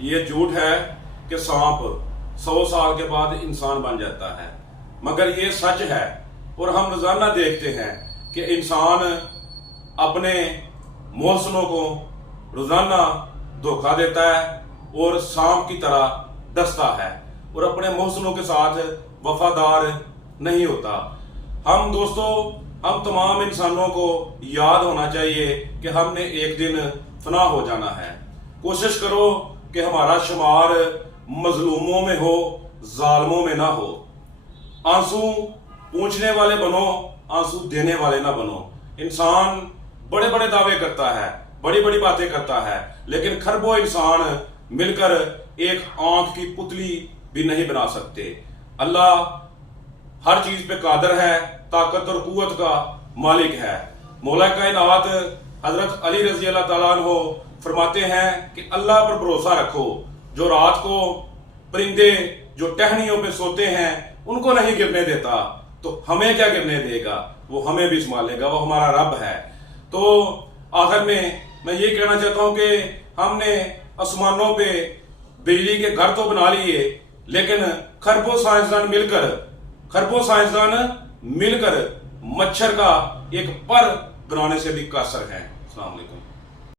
یہ جھوٹ ہے کہ سانپ 100 سال کے بعد انسان بن جاتا ہے، مگر یہ سچ ہے اور ہم روزانہ دیکھتے ہیں کہ انسان اپنے محسنوں کو روزانہ دھوکہ دیتا ہے اور سانپ کی طرح ڈستا ہے اور اپنے محسنوں کے ساتھ وفادار نہیں ہوتا۔ ہم تمام انسانوں کو یاد ہونا چاہیے کہ ہم نے ایک دن فنا ہو جانا ہے۔ کوشش کرو کہ ہمارا شمار مظلوموں میں ہو، ظالموں میں نہ ہو۔ آنسو پوچھنے والے بنو، آنسو دینے والے نہ بنو۔ انسان بڑے بڑے دعوے کرتا ہے، بڑی بڑی باتیں کرتا ہے، لیکن کھربوں انسان مل کر ایک آنکھ کی پتلی بھی نہیں بنا سکتے۔ اللہ ہر چیز پہ قادر ہے، طاقت اور قوت کا مالک ہے۔ مولا کائنات حضرت علی رضی اللہ تعالیٰ عنہ فرماتے ہیں کہ اللہ پر بھروسہ رکھو، جو رات کو پرندے جو ٹہنیوں پہ سوتے ہیں ان کو نہیں گرنے دیتا تو ہمیں کیا گرنے دے گا؟ وہ ہمیں بھی سنبھالے گا، وہ ہمارا رب ہے۔ تو آخر میں یہ کہنا چاہتا ہوں کہ ہم نے آسمانوں پہ بجلی کے گھر تو بنا لیے، لیکن کھربوں سائنسدان مل کر مچھر کا ایک پر بنانے سے بھی قاصر ہیں۔ السلام علیکم۔